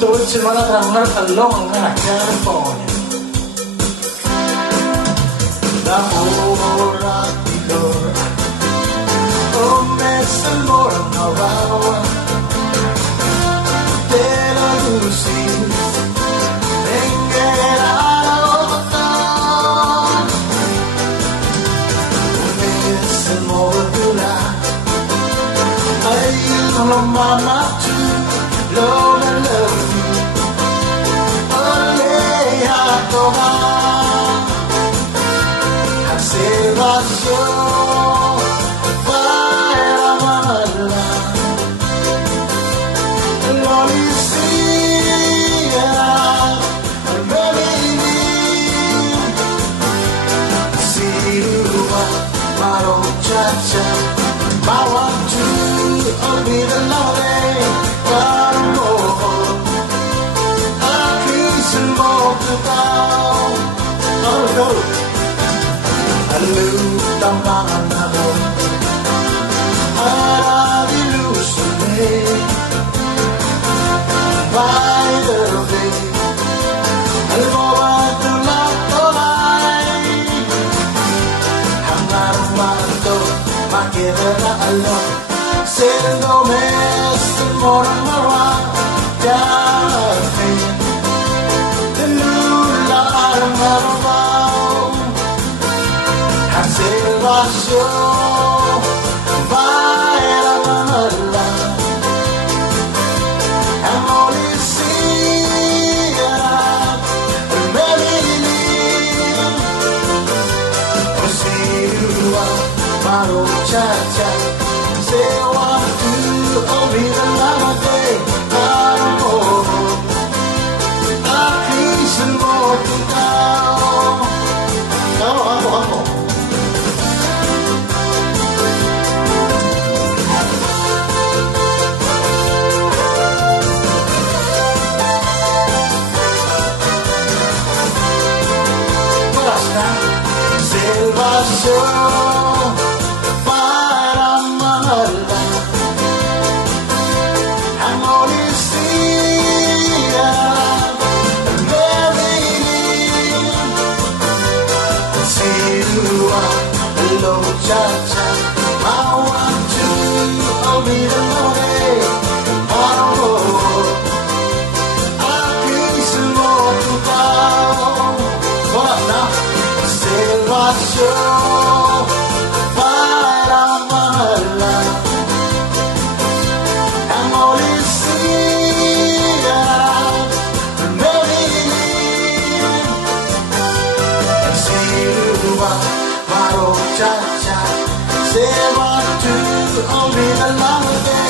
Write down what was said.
Tôi chỉ muốn là thằng nó thật lòng là cha bỏ nhỉ. Da ora Tilorch, oh Merced more now. Tilorch, vengerà lontano. Merced more là, ai lo mamma tu lo love you. Ole a tomar salvación para amarla. Lo decía al venir. Si ruba maro chacha, bawa tu olvídalo de caro. Aquí se lo total. Go. Lutang mga nako para dilusume by the way. Alam mo ba tulad-tulay ang araw ito makita na alam siendo Merced more mara dahil lula ang araw salvación para amarla. Amolicía venir. Osirua maro chacha se wa tu olvídala de caro. Aquí se lo tocao. Vamos. Salvación para amarla. Amolicía venir. Si lua lo chacha, I want to olvídalo de amor. Aquí se lo tocao. Salvación para amarla. Amolicía venir. Si ruba maro chacha se va tu olvídala de